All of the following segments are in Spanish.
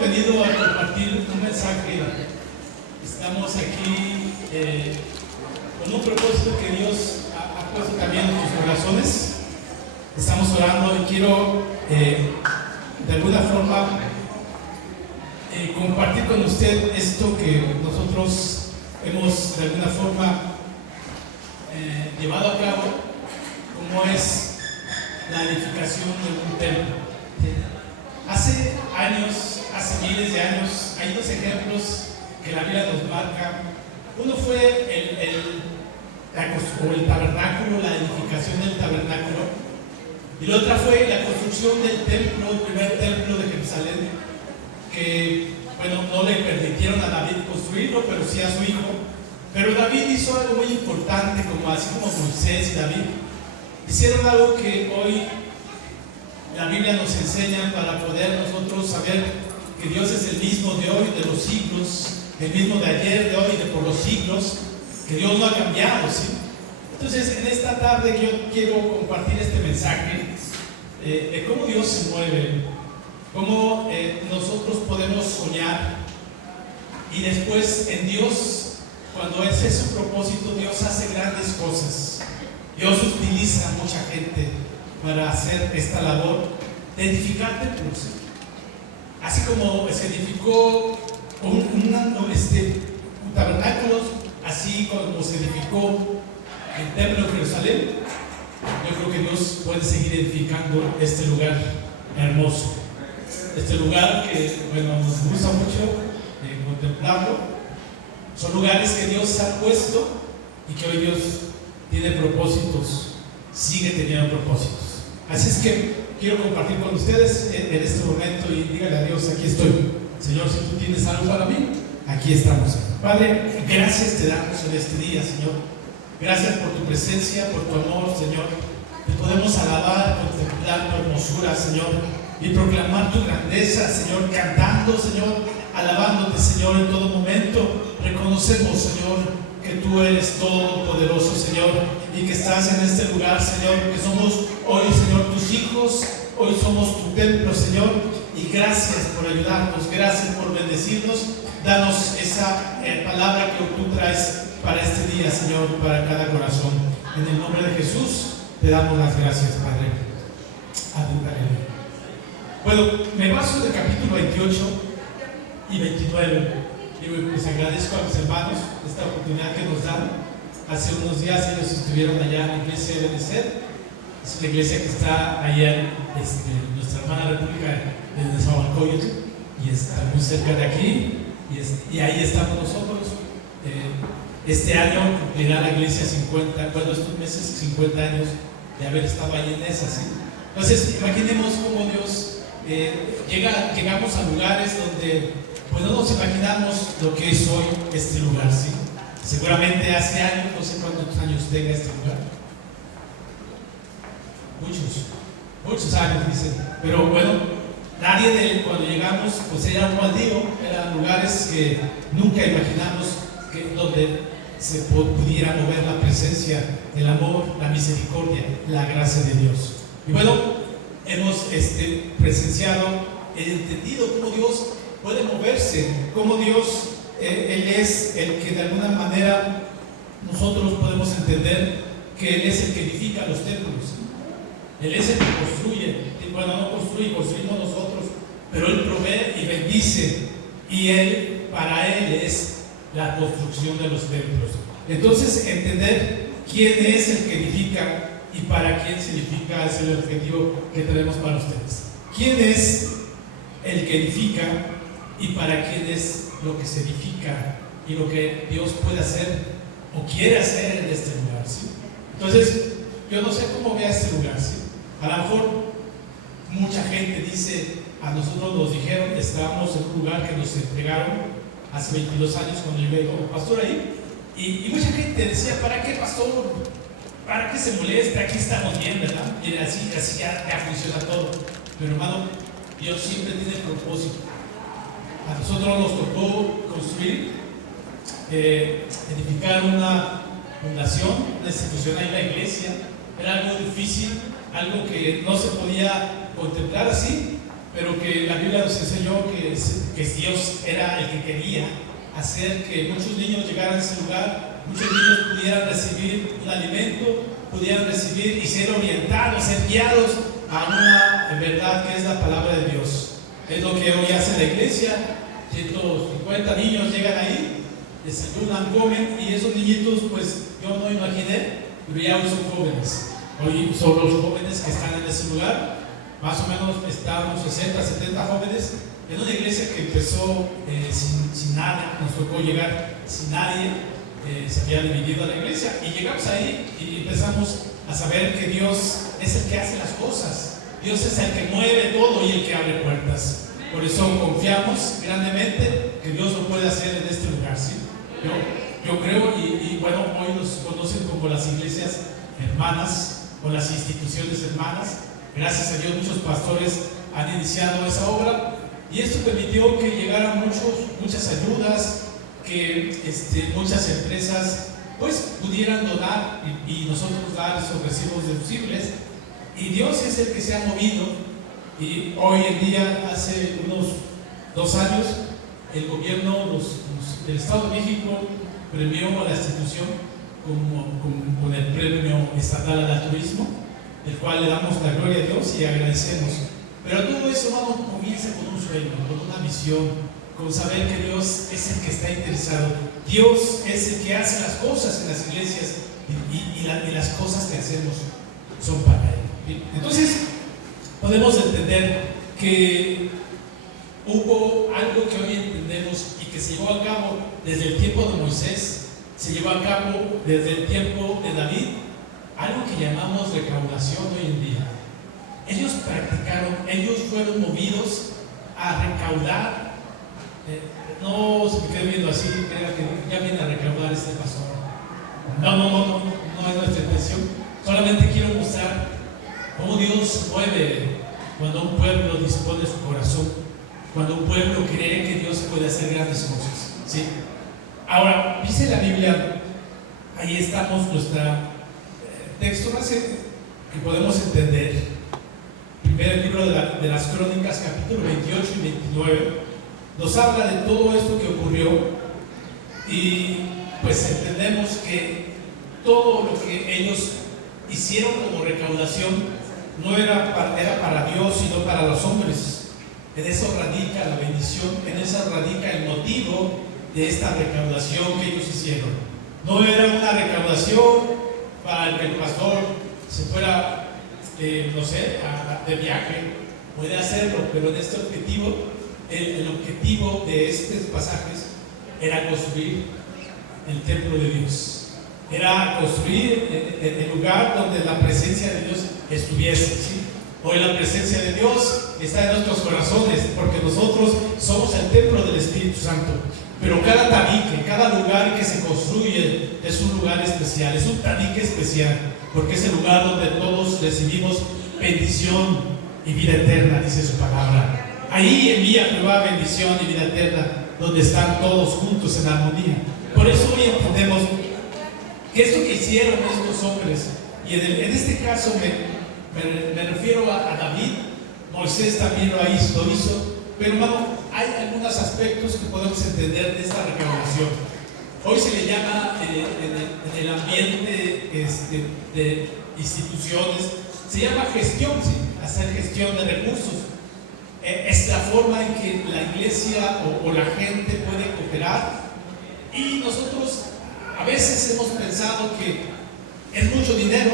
venido a compartir un mensaje. Estamos aquí con un propósito que Dios ha puesto también en tus corazones. Estamos orando y quiero de alguna forma compartir con usted esto que nosotros hemos de alguna forma llevado a cabo, como es la edificación de un templo. Hace años, hace miles de años, hay dos ejemplos que la Biblia nos marca. Uno fue el tabernáculo, la edificación del tabernáculo, y la otra fue la construcción del templo, el primer templo de Jerusalén, que, bueno, no le permitieron a David construirlo, pero sí a su hijo. Pero David hizo algo muy importante, así como Moisés y David hicieron algo que hoy la Biblia nos enseña para poder nosotros saber que Dios es el mismo de hoy, de los siglos, el mismo de ayer, de hoy, de por los siglos, que Dios no ha cambiado, ¿sí? Entonces, en esta tarde yo quiero compartir este mensaje de cómo Dios se mueve, cómo nosotros podemos soñar y después en Dios, cuando ese es su propósito, Dios hace grandes cosas. Dios utiliza a mucha gente para hacer esta labor de edificar templos. Así como se edificó tabernáculos, así como se edificó el templo de Jerusalén, yo creo que Dios puede seguir edificando este lugar hermoso. Este lugar que, bueno, nos gusta mucho contemplarlo. Son lugares que Dios ha puesto y que hoy Dios tiene propósitos, sigue teniendo propósitos. Así es que quiero compartir con ustedes en este momento y dígale a Dios: aquí estoy. Señor, si tú tienes algo para mí, aquí estamos. Padre, gracias te damos en este día, Señor. Gracias por tu presencia, por tu amor, Señor. Te podemos alabar, contemplar tu hermosura, Señor, y proclamar tu grandeza, Señor, cantando, Señor, alabándote, Señor, en todo momento. Reconocemos, Señor, que tú eres todopoderoso, Señor, y que estás en este lugar, Señor, que somos hoy, Señor, tus hijos, hoy somos tu templo, Señor, y gracias por ayudarnos, gracias por bendecirnos. Danos esa palabra que tú traes para este día, Señor, para cada corazón. En el nombre de Jesús te damos las gracias, Padre. Aleluya. Bueno, me baso del capítulo 28 y 29. Y pues agradezco a mis hermanos esta oportunidad que nos dan. Hace unos días ellos estuvieron allá en la iglesia de Benecer. Es una iglesia que está allá en nuestra hermana república de Nezahualcóyotl, y está muy cerca de aquí, y ahí estamos nosotros. Este año cumplirá la iglesia 50, estos meses 50 años de haber estado ahí en esa, ¿sí? Entonces, imaginemos cómo Dios llegamos a lugares donde pues no nos imaginamos lo que es hoy este lugar, ¿sí? Seguramente hace años, no sé cuántos años tenga este lugar. Muchos años, dicen. Pero bueno, nadie cuando llegamos, pues era un baldío, eran lugares que nunca imaginamos donde se pudiera mover la presencia, el amor, la misericordia, la gracia de Dios. Y bueno, hemos presenciado, entendido cómo Dios puede moverse, cómo Dios, Él es el que de alguna manera nosotros podemos entender que Él es el que edifica los templos. Él es el que construye. Bueno, no construimos nosotros, pero Él provee y bendice, y para Él es la construcción de los templos. Entonces, entender quién es el que edifica y para quién se edifica es el objetivo que tenemos para ustedes. ¿Quién es el que edifica y para quién es lo que se edifica y lo que Dios puede hacer o quiere hacer en este lugar, ¿sí? Entonces, yo no sé cómo vea este lugar, ¿sí? A lo mejor mucha gente dice, a nosotros nos dijeron, estábamos en un lugar que nos entregaron hace 22 años cuando yo llegué como pastor ahí, y mucha gente decía: ¿para qué, pastor? ¿Para qué se molesta? Aquí estamos bien, ¿verdad? Y así ya funciona todo. Pero hermano, Dios siempre tiene propósito. A nosotros nos tocó construir, edificar una fundación, una institución ahí en la iglesia. Era algo difícil, algo que no se podía contemplar así, pero que la Biblia nos enseñó que Dios era el que quería hacer que muchos niños llegaran a ese lugar, muchos niños pudieran recibir un alimento, pudieran recibir y ser orientados, ser guiados a una verdad que es la palabra de Dios. Es lo que hoy hace la iglesia. 150 niños llegan ahí, desayunan, comen, y esos niñitos, pues yo no imaginé, pero ya hoy son jóvenes. Hoy son los jóvenes que están en ese lugar. Más o menos estábamos 60, 70 jóvenes en una iglesia que empezó sin nada. Nos tocó llegar sin nadie, se había dividido la iglesia, y llegamos ahí y empezamos a saber que Dios es el que hace las cosas. Dios es el que mueve todo y el que abre puertas. Por eso confiamos grandemente que Dios lo puede hacer en este lugar, ¿sí? Yo creo, y bueno, hoy nos conocen como las iglesias hermanas o las instituciones hermanas. Gracias a Dios muchos pastores han iniciado esa obra, y esto permitió que llegaran muchas ayudas, que muchas empresas pues pudieran donar y nosotros dar esos recibos deducibles. Y Dios es el que se ha movido. Y hoy en día, hace unos 2 años, el gobierno del Estado de México premió a la institución con el Premio Estatal al Turismo, el cual le damos la gloria a Dios y agradecemos. Pero todo eso comienza con un sueño, con una visión, con saber que Dios es el que está interesado. Dios es el que hace las cosas en las iglesias, y las cosas que hacemos son para Él. Entonces, podemos entender que hubo algo que hoy entendemos y que se llevó a cabo desde el tiempo de Moisés, se llevó a cabo desde el tiempo de David, algo que llamamos recaudación hoy en día. Ellos practicaron, ellos fueron movidos a recaudar. No se me quede viendo así, crea que ya viene a recaudar este pastor. No es nuestra intención. Solamente quiero mostrar cómo Dios mueve cuando un pueblo dispone su corazón, cuando un pueblo cree que Dios puede hacer grandes cosas, ¿sí? Ahora, dice la Biblia, ahí estamos, nuestro texto más que podemos entender. Primer libro de las Crónicas, capítulo 28 y 29, nos habla de todo esto que ocurrió, y pues entendemos que todo lo que ellos hicieron como recaudación no era para Dios, sino para los hombres. En eso radica la bendición, en eso radica el motivo de esta recaudación que ellos hicieron. No era una recaudación para que el pastor se fuera, no sé, de viaje. Puede hacerlo, pero en este objetivo, el objetivo de estos pasajes era construir el templo de Dios. Era construir el lugar donde la presencia de Dios estuviese, ¿sí? Hoy la presencia de Dios está en nuestros corazones, porque nosotros somos el templo del Espíritu Santo. Pero cada tabique, cada lugar que se construye es un lugar especial, es un tabique especial, porque es el lugar donde todos recibimos bendición y vida eterna, dice su palabra. Ahí envía Jehová bendición y vida eterna, donde están todos juntos en armonía. Por eso hoy entendemos que esto que hicieron estos hombres, y en este caso me refiero a David, Moisés también lo hizo, pero hermano, hay algunos aspectos que podemos entender de esta recaudación. Hoy se le llama en el ambiente de instituciones, se llama gestión, ¿sí? Hacer gestión de recursos. Es la forma en que la iglesia o la gente puede cooperar, y nosotros a veces hemos pensado que es mucho dinero,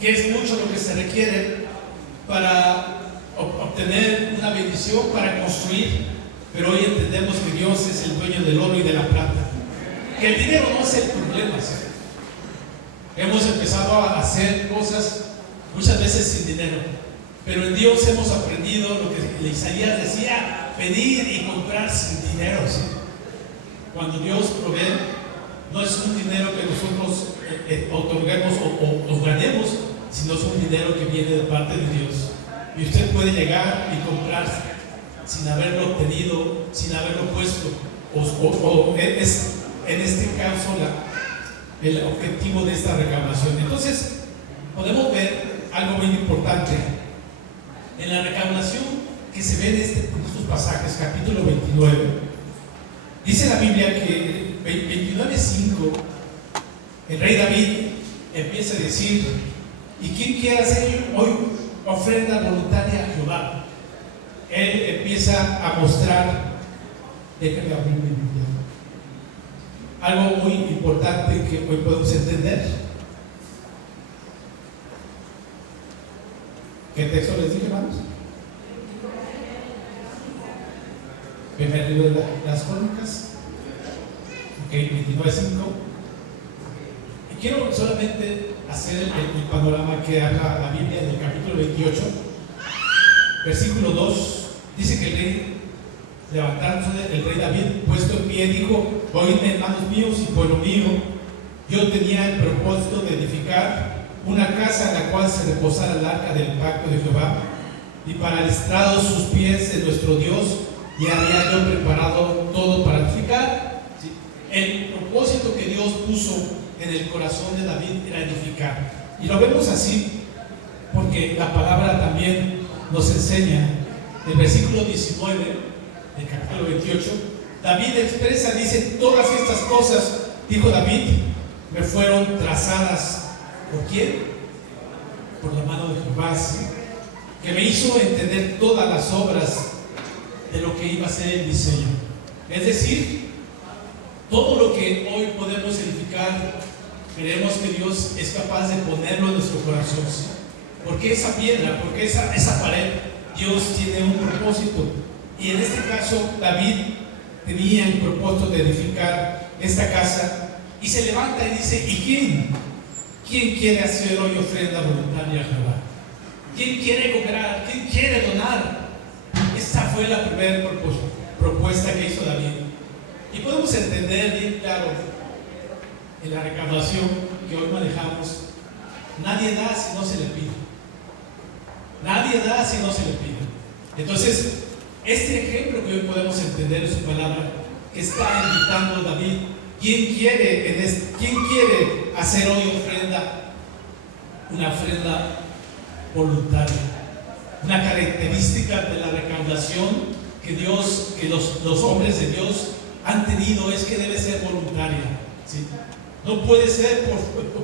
que es mucho lo que se requiere para obtener una bendición, para construir, pero hoy entendemos que Dios es el dueño del oro y de la plata, que el dinero no es el problema, ¿sí? Hemos empezado a hacer cosas muchas veces sin dinero, pero en Dios hemos aprendido lo que Isaías decía: pedir y comprar sin dinero, ¿sí? Cuando Dios provee, no es un dinero que nosotros otorguemos o ganemos, sino es un dinero que viene de parte de Dios. Y usted puede llegar y comprar sin haberlo obtenido, sin haberlo puesto, o es en este caso el objetivo de esta recaudación. Entonces, podemos ver algo muy importante. En la recaudación que se ve en estos pasajes, capítulo 29, dice la Biblia que 29:5, el rey David empieza a decir: ¿y quién quiere hacer hoy ofrenda voluntaria a Jehová? Él empieza a mostrar, déjame abrir mi Biblia, algo muy importante que hoy podemos entender. ¿Qué texto les dije, hermanos? Primer libro de las Crónicas, ok, 29:5. Y quiero solamente hacer el panorama que habla la Biblia del capítulo 28, versículo 2. Dice que el rey, levantándose el rey David, puesto en pie, dijo: oídme, hermanos míos y pueblo mío, yo tenía el propósito de edificar una casa en la cual se reposara el arca del pacto de Jehová, y para el estrado sus pies de nuestro Dios, y había yo preparado todo para edificar. ¿Sí? El propósito que Dios puso en el corazón de David era edificar, y lo vemos así porque la palabra también nos enseña. El versículo 19 del capítulo 28, David expresa, dice: todas estas cosas, dijo David, me fueron trazadas. ¿Por quién? Por la mano de Jehová, ¿sí? Que me hizo entender todas las obras de lo que iba a ser el diseño. Es decir, todo lo que hoy podemos edificar, creemos que Dios es capaz de ponerlo en nuestro corazón, ¿sí? Porque esa piedra, porque esa pared, Dios tiene un propósito. Y en este caso, David tenía el propósito de edificar esta casa, y se levanta y dice: ¿y quién quiere hacer hoy ofrenda voluntaria a Jehová? ¿Quién quiere cooperar? ¿Quién quiere donar? Esta fue la primera propuesta que hizo David. Y podemos entender bien claro en la recaudación que hoy manejamos: nadie da si no se le pide. Nadie da si no se le pide. Entonces, este ejemplo que hoy podemos entender en su palabra, que está invitando a David: ¿quién quiere hacer hoy ofrenda? Una ofrenda voluntaria. Una característica de la recaudación que los hombres de Dios han tenido es que debe ser voluntaria, ¿sí? No puede ser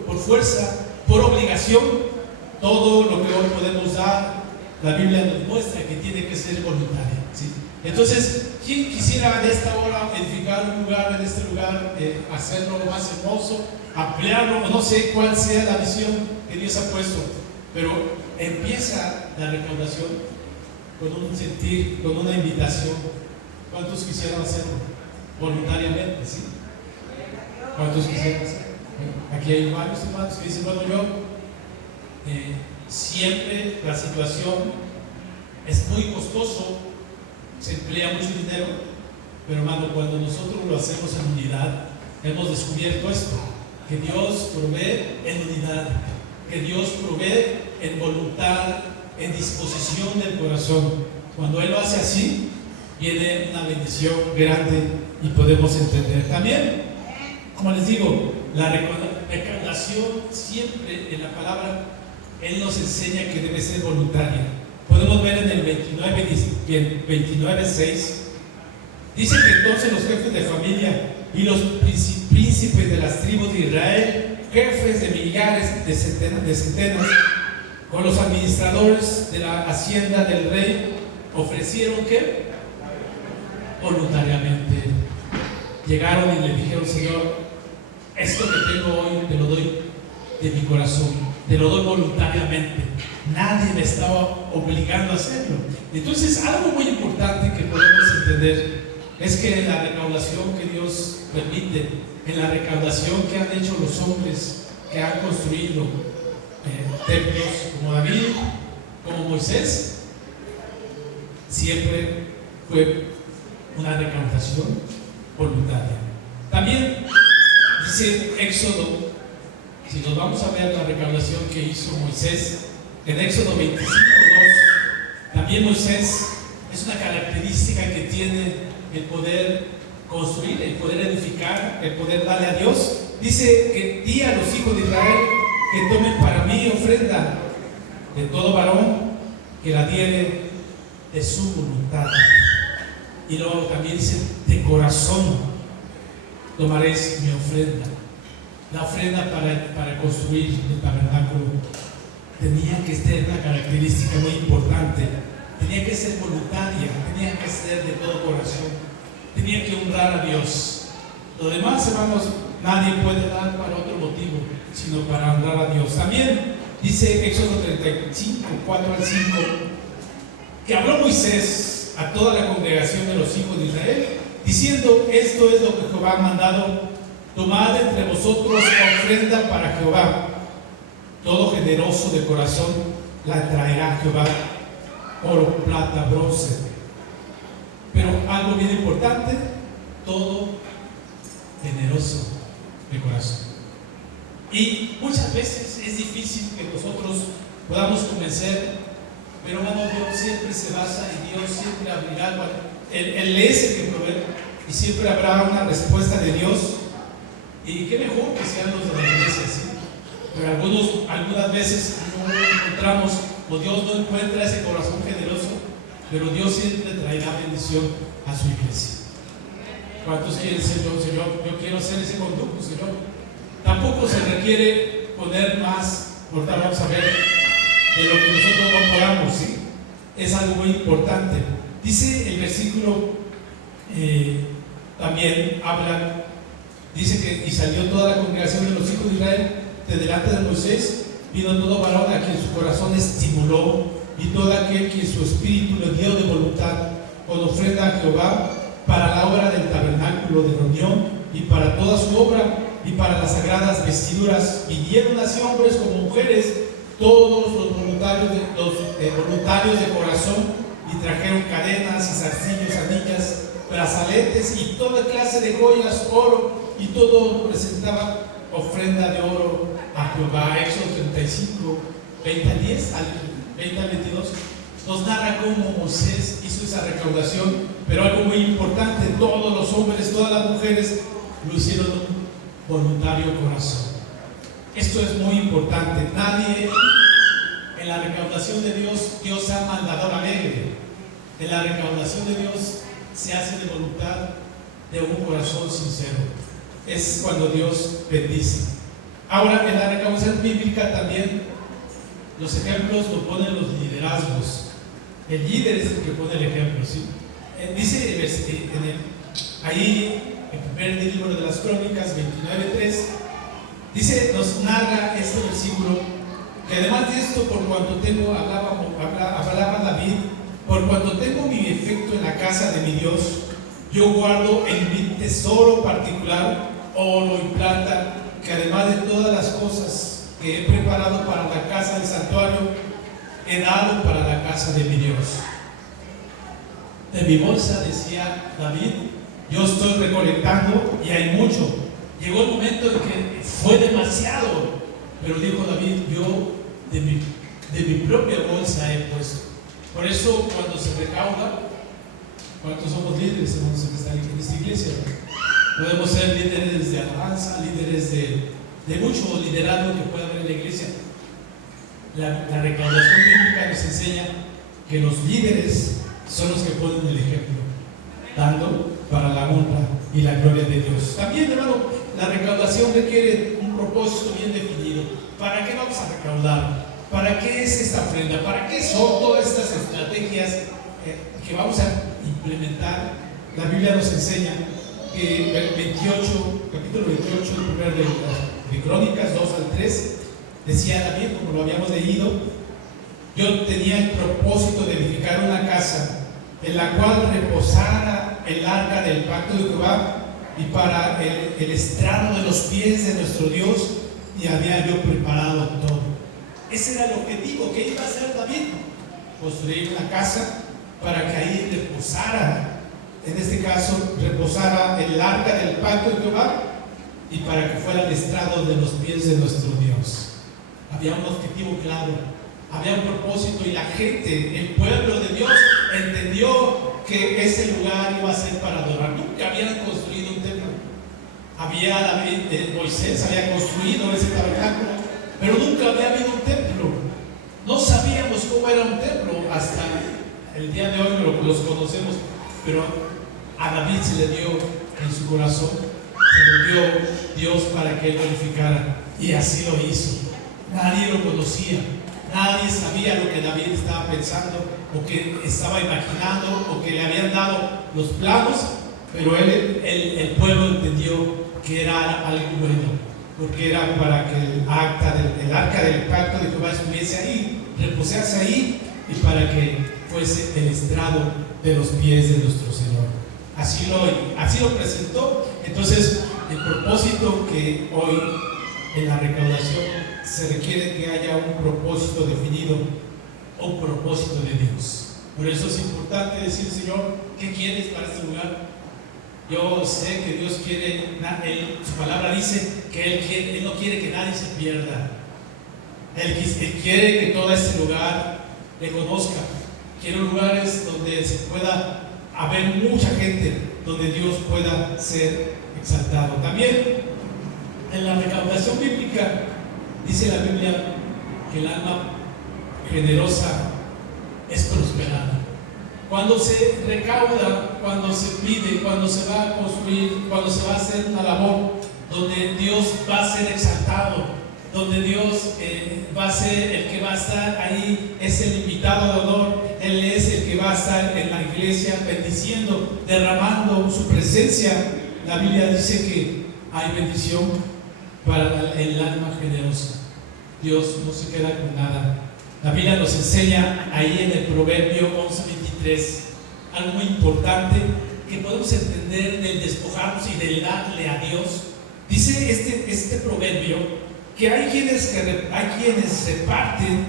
por fuerza, por obligación. Todo lo que hoy podemos dar, la Biblia nos muestra que tiene que ser voluntaria, ¿sí? Entonces, ¿quién quisiera de esta hora edificar un lugar, en este lugar, hacerlo más hermoso, ampliarlo? No sé cuál sea la visión que Dios ha puesto, pero empieza la recaudación con un sentir, con una invitación. ¿Cuántos quisieran hacerlo voluntariamente? ¿Sí? ¿Cuántos quisieran hacerlo? Aquí hay varios hermanos que dicen: bueno, yo siempre la situación es muy costoso, se emplea mucho dinero, pero hermano, cuando nosotros lo hacemos en unidad, hemos descubierto esto, que Dios provee en unidad, que Dios provee en voluntad, en disposición del corazón. Cuando Él lo hace así, viene una bendición grande y podemos entender. También, como les digo, la recaudación siempre en la palabra, Él nos enseña que debe ser voluntaria. Podemos ver en el 29:6, dice que entonces los jefes de familia y los príncipes de las tribus de Israel, jefes de millares, de centenas, con los administradores de la hacienda del rey, ofrecieron ¿qué? Voluntariamente. Llegaron y le dijeron: Señor, esto que tengo hoy te lo doy de mi corazón, te lo doy voluntariamente. Nadie me estaba obligando a hacerlo. Entonces, algo muy importante que podemos entender es que en la recaudación que Dios permite, en la recaudación que han hecho los hombres que han construido templos como David, como Moisés, siempre fue una recaudación voluntaria. También dice Éxodo, si nos vamos a ver la recaudación que hizo Moisés en Éxodo 25:2, también Moisés es una característica que tiene el poder construir, el poder edificar, el poder darle a Dios. Dice que di a los hijos de Israel que tomen para mí ofrenda de todo varón que la diere de su voluntad. Y luego también dice, de corazón tomaréis mi ofrenda. La ofrenda para construir el tabernáculo tenía que ser una característica muy importante. Tenía que ser voluntaria, tenía que ser de todo corazón, tenía que honrar a Dios. Lo demás, hermanos, nadie puede dar para otro motivo, sino para honrar a Dios. También dice Éxodo 35, 4 al 5, que habló Moisés a toda la congregación de los hijos de Israel, diciendo: esto es lo que Jehová ha mandado: tomad entre vosotros ofrenda para Jehová. Todo generoso de corazón la traerá Jehová: oro, plata, bronce. Pero algo bien importante, todo generoso de corazón. Y muchas veces es difícil que nosotros podamos convencer, pero hermano, Dios siempre se basa en Dios, siempre abrirá. Él es el que provee y siempre habrá una respuesta de Dios. Y qué mejor que sean los de la iglesia, ¿sí? Pero algunas veces no encontramos, o Dios no encuentra ese corazón generoso, pero Dios siempre traerá bendición a su iglesia. ¿Cuántos quieren ser yo, Señor? Yo quiero ser ese conducto, Señor. Tampoco se requiere poner más, ahorita vamos a ver, de lo que nosotros no podamos, ¿sí? Es algo muy importante. Dice el versículo, también habla, dice que y salió toda la congregación de los hijos de Israel de delante de Moisés, vino todo varón a quien su corazón estimuló, y todo aquel quien su espíritu le dio de voluntad, con ofrenda a Jehová para la obra del tabernáculo de reunión y para toda su obra y para las sagradas vestiduras. Vinieron así hombres como mujeres, todos los voluntarios de corazón, y trajeron cadenas y zarcillos, anillas, brazaletes y toda clase de joyas, oro, y todo presentaba ofrenda de oro a Jehová. Éxodo 35, 20 al 10 al 20 al 22 nos narra cómo Moisés hizo esa recaudación, pero algo muy importante, todos los hombres, todas las mujeres lo hicieron voluntario corazón. Esto es muy importante. Nadie en la recaudación de Dios, Dios sea mandador alegre. En la recaudación de Dios se hace de voluntad, de un corazón sincero. Es cuando Dios bendice. Ahora, en la recaudación bíblica también los ejemplos lo ponen los liderazgos. El líder es el que pone el ejemplo, ¿sí? Dice ahí en el primer libro de las Crónicas 29:3, dice, nos narra este versículo, que además de esto, por cuanto tengo, hablaba David, por cuanto tengo mi efecto en la casa de mi Dios, yo guardo en mi tesoro particular oro y plata, que además de todas las cosas que he preparado para la casa del santuario, he dado para la casa de mi Dios. De mi bolsa, decía David, yo estoy recolectando y hay mucho. Llegó el momento en que fue demasiado, pero dijo David, yo de mi propia bolsa he puesto. Por eso cuando se recauda, ¿cuántos somos líderes, hermanos, que están en esta iglesia? Podemos ser líderes de alabanza, líderes de mucho liderazgo que puede haber en la iglesia. La recaudación bíblica nos enseña que los líderes son los que ponen el ejemplo, dando para la honra y la gloria de Dios. También, hermano, la recaudación requiere un propósito bien definido. ¿Para qué vamos a recaudar? ¿Para qué es esta ofrenda? ¿Para qué son todas estas estrategias que vamos a implementar? La Biblia nos enseña que el capítulo 28, el primer de Crónicas 2 al 3, decía David, como lo habíamos leído, yo tenía el propósito de edificar una casa en la cual reposara el arca del pacto de Jehová, y para el estrado de los pies de nuestro Dios, y había yo preparado todo. Ese era el objetivo que iba a hacer David, construir una casa para que ahí reposara, en este caso reposara el arca del pacto de Jehová, y para que fuera el estrado de los pies de nuestro Dios. Había un objetivo claro, había un propósito, y la gente, el pueblo de Dios, entendió que ese lugar iba a ser para adorar. Nunca habían construido un templo. Moisés había construido ese tabernáculo, pero nunca había habido un templo. No sabíamos cómo era un templo hasta el día de hoy los conocemos, pero a David se le dio en su corazón, se lo dio Dios para que él glorificara, y así lo hizo. Nadie lo conocía, nadie sabía lo que David estaba pensando, o que estaba imaginando, o que le habían dado los planos, pero el pueblo entendió que era algo bueno, porque era para que el arca del pacto de Jehová estuviese ahí, reposase ahí, y para que fuese el estrado de los pies de nuestro Señor. Así lo presentó. Entonces, el propósito que hoy en la recaudación se requiere que haya un propósito definido, un propósito de Dios. Por eso es importante decir: Señor, ¿qué quieres para este lugar? Yo sé que Dios quiere, su palabra dice que Él no quiere que nadie se pierda. Él quiere que todo este lugar le conozca. Quiere lugares donde se pueda haber mucha gente, donde Dios pueda ser exaltado. También en la recaudación bíblica dice la Biblia que el alma generosa es prosperada. Cuando se recauda, cuando se pide, cuando se va a construir, cuando se va a hacer una labor donde Dios va a ser exaltado, donde Dios va a ser el que va a estar ahí, es el invitado de honor, Él es el que va a estar en la iglesia bendiciendo, derramando su presencia. La Biblia dice que hay bendición para el alma generosa. Dios no se queda con nada. La Biblia nos enseña ahí en el Proverbio 11:23 algo muy importante que podemos entender del despojarnos y del darle a Dios. Dice este proverbio que hay quienes reparten,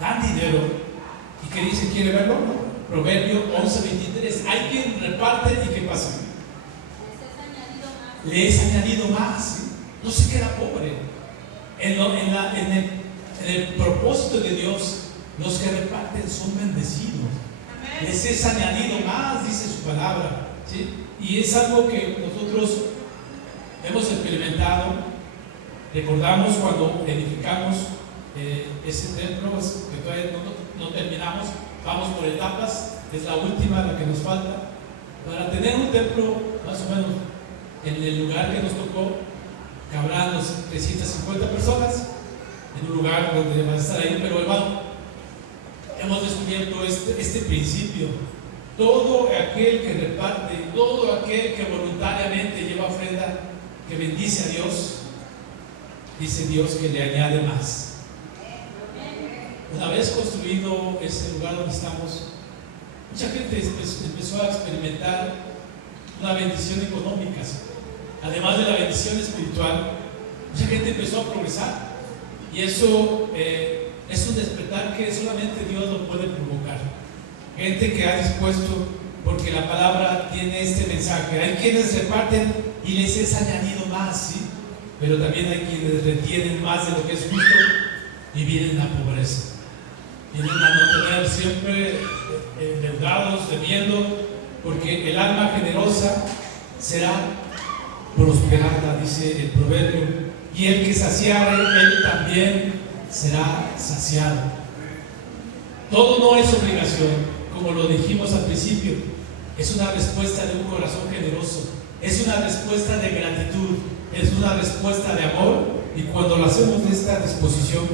dan dinero, y que dice, ¿quiere verlo? Proverbio 11:23. Hay quien reparte y ¿qué pasa? Le es añadido más, ¿sí? No se queda pobre. En el propósito de Dios, los que reparten son bendecidos. Amén. Les es añadido más, dice su palabra, ¿sí? Y es algo que nosotros hemos experimentado. Recordamos cuando edificamos ese templo, que todavía no terminamos, vamos por etapas, es la última, la que nos falta, para tener un templo más o menos en el lugar que nos tocó. Cabrán los 350 personas en un lugar donde van a estar ahí, pero hermano, hemos descubierto este principio. Todo aquel que reparte, todo aquel que voluntariamente lleva ofrenda, que bendice a Dios, dice Dios que le añade más. Una vez construido ese lugar donde estamos, mucha gente empezó a experimentar una bendición económica. Además de la bendición espiritual, mucha gente empezó a progresar, y eso es un despertar que solamente Dios lo puede provocar. Gente que ha dispuesto, porque la palabra tiene este mensaje. Hay quienes reparten y les es añadido más, ¿sí? Pero también hay quienes retienen más de lo que es justo y vienen a pobreza, vienen a no tener siempre endeudados, debiendo, porque el alma generosa será prosperada, dice el proverbio, y el que saciare, él también será saciado. Todo no es obligación, como lo dijimos al principio, es una respuesta de un corazón generoso, es una respuesta de gratitud, es una respuesta de amor, y cuando lo hacemos de esta disposición,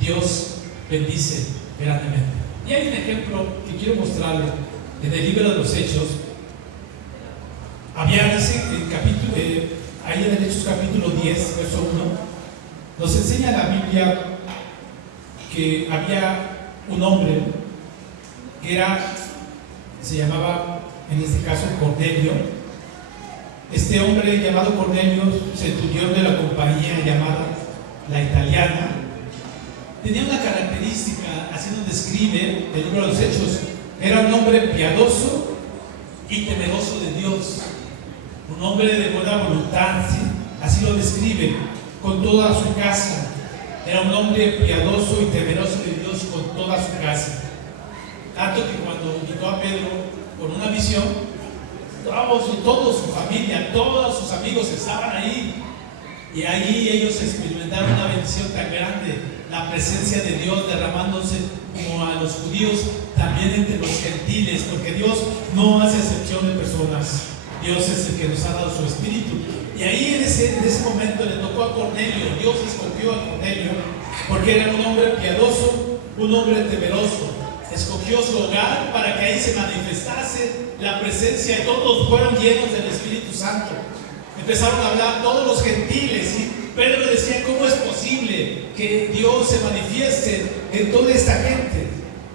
Dios bendice grandemente. Y hay un ejemplo que quiero mostrarle en el libro de los Hechos. Dice ahí en el Hechos capítulo 10, verso 1, nos enseña la Biblia que había un hombre que se llamaba, en este caso, Cornelio. Este hombre llamado Cornelio, centurión de la compañía llamada La Italiana, tenía una característica, así nos describe el libro de los Hechos: era un hombre piadoso y temeroso de Dios, un hombre de buena voluntad, ¿sí? Así lo describe, con toda su casa. Era un hombre piadoso y temeroso de Dios con toda su casa. Tanto que cuando invitó a Pedro con una visión, toda su familia, todos sus amigos estaban ahí, y ahí ellos experimentaron una bendición tan grande la presencia de Dios derramándose como a los judíos, también entre los gentiles, porque Dios no hace excepción de personas. Dios es el que nos ha dado su espíritu. Y ahí en ese momento le tocó a Cornelio. Dios escogió a Cornelio porque era un hombre piadoso, un hombre temeroso. Escogió su hogar para que ahí se manifestase la presencia y todos fueron llenos del Espíritu Santo. Empezaron a hablar todos los gentiles, ¿sí? Pedro decía: ¿cómo es posible que Dios se manifieste en toda esta gente?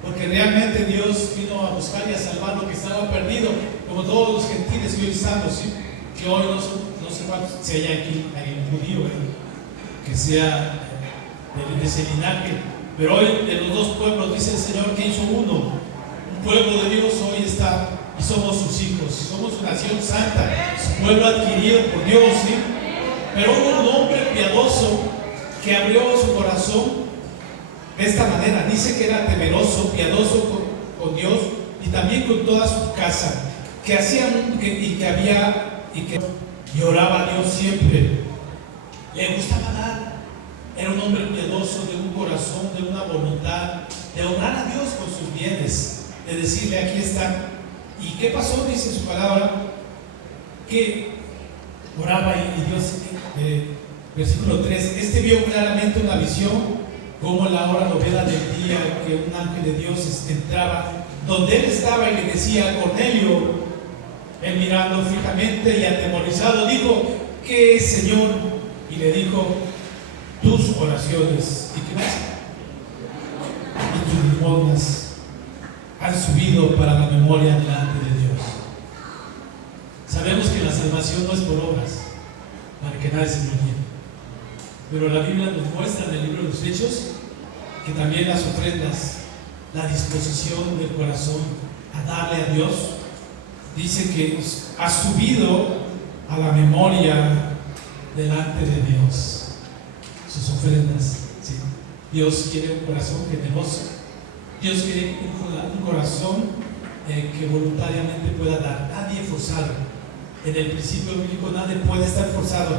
Porque realmente Dios vino a buscar y a salvar lo que estaba perdido, como todos los gentiles que hoy estamos, ¿sí? Que hoy no sé cuántos, si hay aquí, hay un judío, que sea de ese linaje, pero hoy de los dos pueblos dice el Señor que hizo uno, un pueblo de Dios hoy está, y somos sus hijos, somos una nación santa, su pueblo adquirido por Dios, ¿sí? Pero hubo un hombre piadoso que abrió su corazón de esta manera. Dice que era temeroso, piadoso con Dios y también con toda su casa, que hacían y oraba a Dios siempre. Le gustaba dar. Era un hombre piadoso, de un corazón, de una voluntad, de orar a Dios con sus bienes, de decirle: aquí está. ¿Y qué pasó? Dice su palabra, que oraba y Dios, versículo 3, este vio claramente una visión, como la hora novena del día, que un ángel de Dios entraba donde él estaba y le decía: Cornelio. Él, mirando fijamente y atemorizado, dijo: ¿qué es, Señor? Y le dijo: tus oraciones y qué más, y tus limosnas han subido para la memoria delante de Dios. Sabemos que la salvación no es por obras, para que nadie se gloríe. Pero la Biblia nos muestra en el libro de los Hechos que también las ofrendas, la disposición del corazón a darle a Dios, dice que ha subido a la memoria delante de Dios. Sus ofrendas, ¿sí? Dios quiere un corazón generoso. Dios quiere un corazón que voluntariamente pueda dar. Nadie forzado. En el principio bíblico nadie puede estar forzado.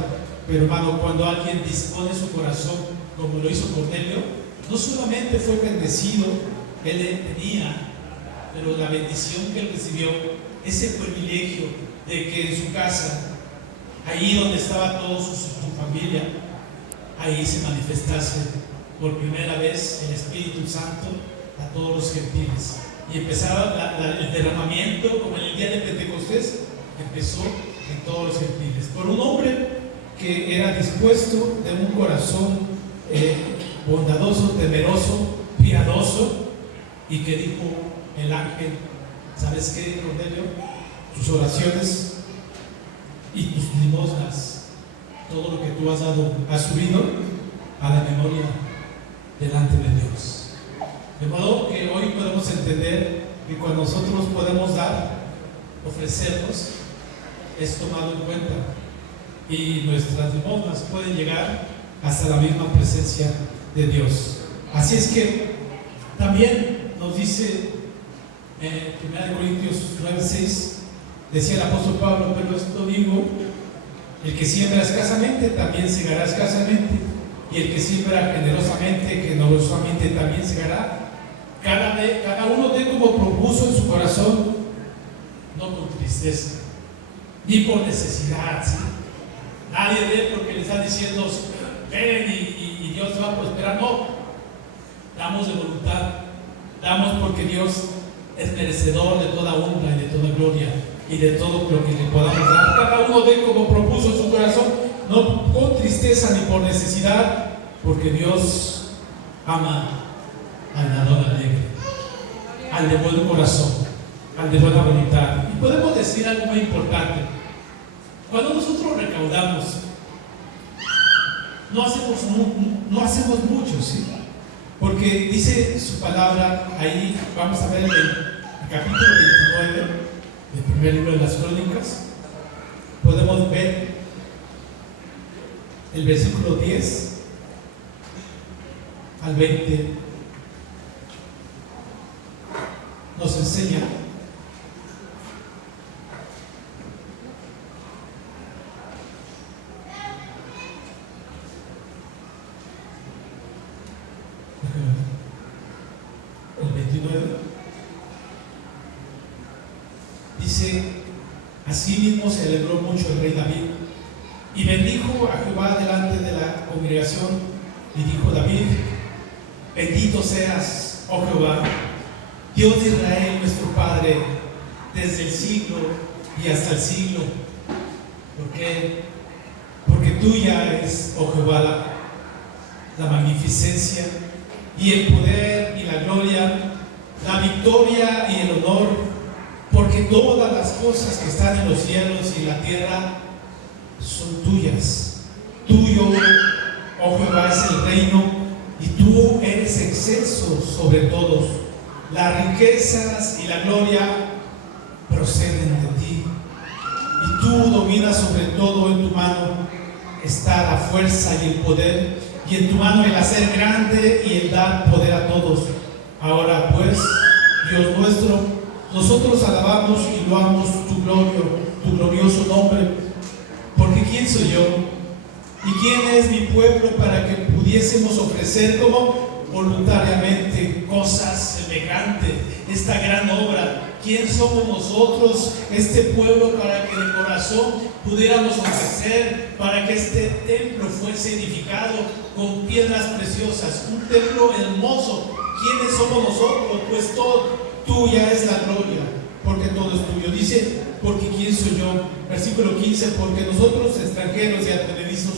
Pero hermano, cuando alguien dispone su corazón, como lo hizo Cornelio, no solamente fue bendecido, él tenía, pero la bendición que él recibió, ese privilegio de que en su casa, ahí donde estaba toda su familia, ahí se manifestase por primera vez el Espíritu Santo a todos los gentiles. Y empezaba el derramamiento, como en el día de Pentecostés, empezó en todos los gentiles. Por un hombre que era dispuesto, de un corazón bondadoso, temeroso, piadoso, y que dijo el ángel: ¿sabes qué, Cornelio? Tus oraciones y tus limosnas, todo lo que tú has dado, ha subido a la memoria delante de Dios. De modo que hoy podemos entender que cuando nosotros podemos dar, ofrecernos, es tomado en cuenta, y nuestras limosnas pueden llegar hasta la misma presencia de Dios. Así es que también nos dice 1 Corintios 9:6, decía el apóstol Pablo: pero esto digo, el que siembra escasamente también segará escasamente, y el que siembra generosamente, generosamente también segará. Cada uno dé como propuso en su corazón, no con tristeza, ni por necesidad, ¿sí? Nadie dé porque le están diciendo: ven y Dios te va a prosperar. No, damos de voluntad, damos porque Dios es merecedor de toda honra y de toda gloria y de todo lo que le podamos dar. Cada uno dé como propuso en su corazón, no con tristeza ni por necesidad, porque Dios ama al dador alegre, al de buen corazón, al de buena voluntad. Y podemos decir algo muy importante: cuando nosotros recaudamos, no hacemos mucho, ¿sí? Porque dice su palabra, ahí vamos a ver el capítulo 29 del primer libro de las Crónicas, podemos ver el versículo 10 al 20, nos enseña así mismo se alegró mucho el rey David y bendijo a Jehová delante de la congregación, y dijo David: bendito seas, oh Jehová, Dios de Israel, nuestro Padre, desde el siglo y hasta el siglo. ¿Por qué? Porque tuya es, oh Jehová, la magnificencia y el poder y la gloria, la victoria y el honor, porque todas las cosas que están en los cielos y la tierra son tuyas. Tuyo, oh Jehová, es el reino, y tú eres excelso sobre todos. Las riquezas y la gloria proceden de ti, y tú dominas sobre todo. En tu mano está la fuerza y el poder, y en tu mano el hacer grande y el dar poder a todos. Ahora pues, Dios nuestro, nosotros alabamos y loamos tu glorioso nombre, porque ¿quién soy yo? ¿Y quién es mi pueblo para que pudiésemos ofrecer como voluntariamente cosas semejantes, esta gran obra? ¿Quién somos nosotros, este pueblo, para que de corazón pudiéramos ofrecer, para que este templo fuese edificado con piedras preciosas, un templo hermoso? ¿Quiénes somos nosotros? Pues todo tuya es la gloria, porque todo es tuyo. Dice, porque ¿quién soy yo? Versículo 15, porque nosotros extranjeros y advenedizos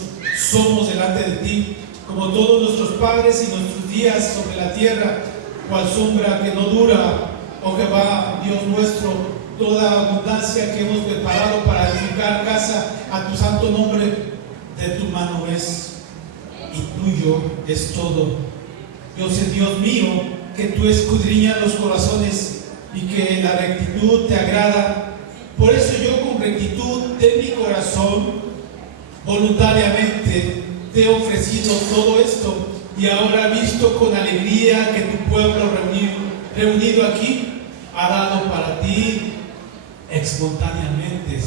somos delante de ti, como todos nuestros padres y nuestros días sobre la tierra, cual sombra que no dura. Oh Jehová, Dios nuestro, toda abundancia que hemos preparado para edificar casa a tu santo nombre, de tu mano es, y tuyo es todo. Yo sé, Dios mío, que tú escudriñas los corazones y que la rectitud te agrada. Por eso yo, con rectitud de mi corazón, voluntariamente te he ofrecido todo esto, y ahora, visto con alegría que tu pueblo reunido aquí ha dado para ti espontáneamente.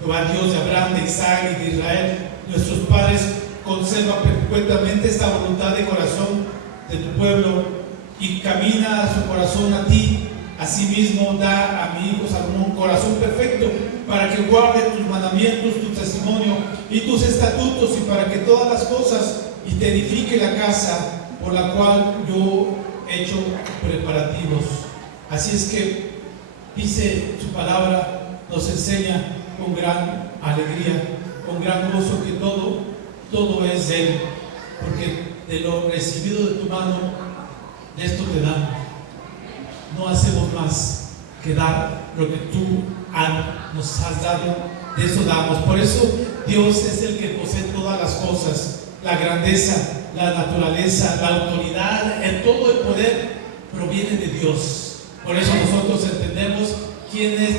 Jehová, Dios de Abraham, de Isaac y de Israel, nuestros padres, conserva perpetuamente esta voluntad de corazón de tu pueblo, y camina a su corazón a ti. Asimismo, da a mi hijo Salomón un corazón perfecto, para que guarde tus mandamientos, tu testimonio y tus estatutos, y para que todas las cosas, y te edifique la casa por la cual yo he hecho preparativos. Así es que, dice su palabra, nos enseña con gran alegría, con gran gozo, que todo es de Él, porque de lo recibido de tu mano, de esto te damos. No hacemos más que dar lo que tú nos has dado, de eso damos. Por eso Dios es el que posee todas las cosas, la grandeza, la naturaleza, la autoridad, todo el poder proviene de Dios. Por eso nosotros entendemos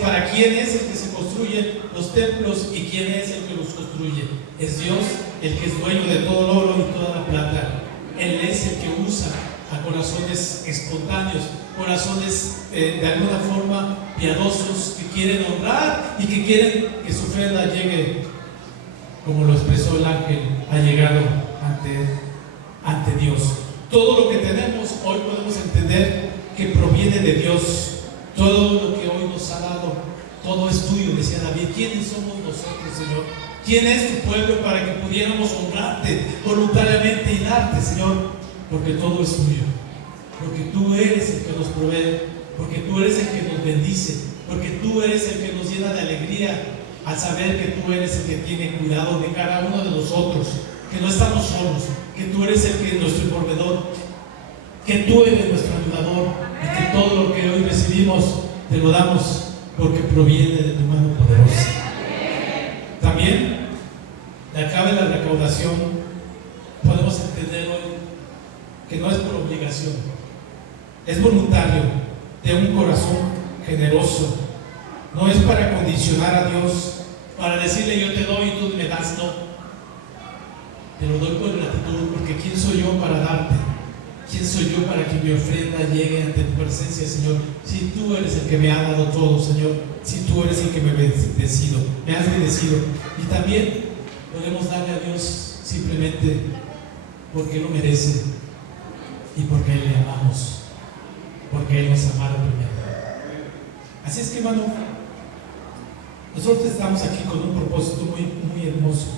para quién es el que se construyen los templos y quién es el que los construye. Es Dios el que es dueño de todo el oro y toda la plata. Él es el que usa a corazones espontáneos, corazones de alguna forma piadosos, que quieren honrar y que quieren que su ofrenda llegue, como lo expresó el ángel, ha llegado ante Dios. Todo lo que tenemos hoy podemos entender que proviene de Dios. Todo lo que hoy nos ha dado, todo es tuyo, decía David. ¿Quiénes somos nosotros, Señor? ¿Quién es tu pueblo para que pudiéramos honrarte voluntariamente y darte, Señor? Porque todo es tuyo, porque tú eres el que nos provee, porque tú eres el que nos bendice, porque tú eres el que nos llena de alegría al saber que tú eres el que tiene cuidado de cada uno de nosotros, que no estamos solos, que tú eres el que es nuestro proveedor, que tú eres nuestro ayudador, y que todo lo que hoy recibimos te lo damos porque proviene de tu mano poderosa. También, de acá de la recaudación, podemos entender hoy que no es por obligación, es voluntario, de un corazón generoso. No es para condicionar a Dios, para decirle yo te doy y tú me das, no. Te lo doy por gratitud, porque ¿quién soy yo para darte? ¿Quién soy yo para que mi ofrenda llegue ante tu presencia, Señor? Si tú eres el que me ha dado todo, Señor, si tú eres el que me has bendecido. Y también podemos darle a Dios simplemente porque Él lo merece y porque Él le amamos, porque Él nos amaron primero. Así es que, hermano, Nosotros estamos aquí con un propósito muy hermoso.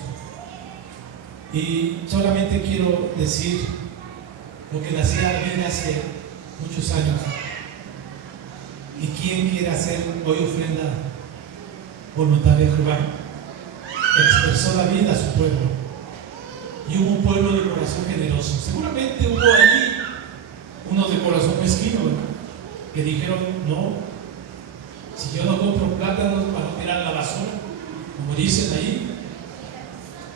Y solamente quiero decir lo que decía David hace muchos años. ¿Y quién quiere hacer hoy ofrenda voluntaria a Jehová? Expresó David a su pueblo. Y hubo un pueblo de corazón generoso. Seguramente hubo allí unos de corazón mezquino, ¿verdad?, que dijeron: no, si yo no compro plátanos para no tirar a la basura, como dicen ahí,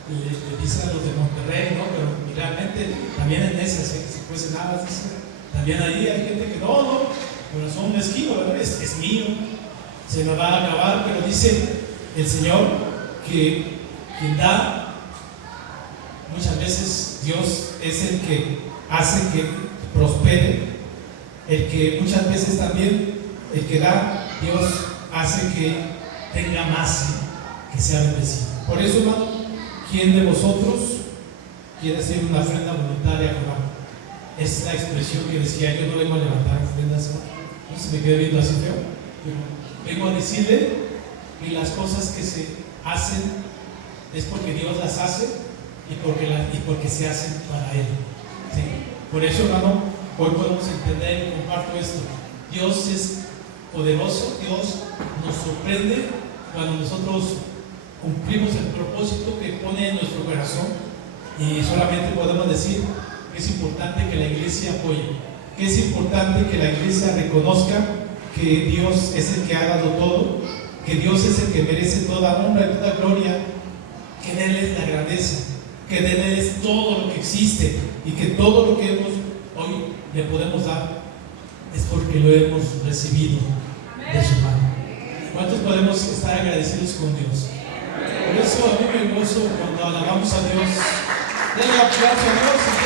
le dicen a los de Monterrey, ¿no? Pero realmente también en esas, si fuesen nada, también ahí hay gente que no, corazón mezquino, ¿verdad? Es mío, se me va a acabar. Pero dice el Señor que quien da, muchas veces Dios es el que hace que prospere, el que muchas veces también, el que da, Dios hace que tenga más, que sea bendecido. Por eso, hermano, ¿quién de vosotros quiere hacer una ofrenda voluntaria a Jehová? Es la expresión que decía: yo no vengo a levantar ofrendas, no se me quede viendo así feo, pero vengo a decirle que las cosas que se hacen es porque Dios las hace y porque se hacen para Él, ¿sí? Por eso, hermano, hoy podemos entender y comparto esto: Dios es poderoso, Dios nos sorprende cuando nosotros cumplimos el propósito que pone en nuestro corazón. Y solamente podemos decir que es importante que la iglesia apoye, que es importante que la iglesia reconozca que Dios es el que ha dado todo, que Dios es el que merece toda honra y toda gloria, que de Él es la grandeza, que de Él es todo lo que existe, y que todo lo que hoy le podemos dar es porque lo hemos recibido de su mano. ¿Cuántos podemos estar agradecidos con Dios? Por eso a mí me gozo cuando alabamos a Dios. Denle aplauso a Dios.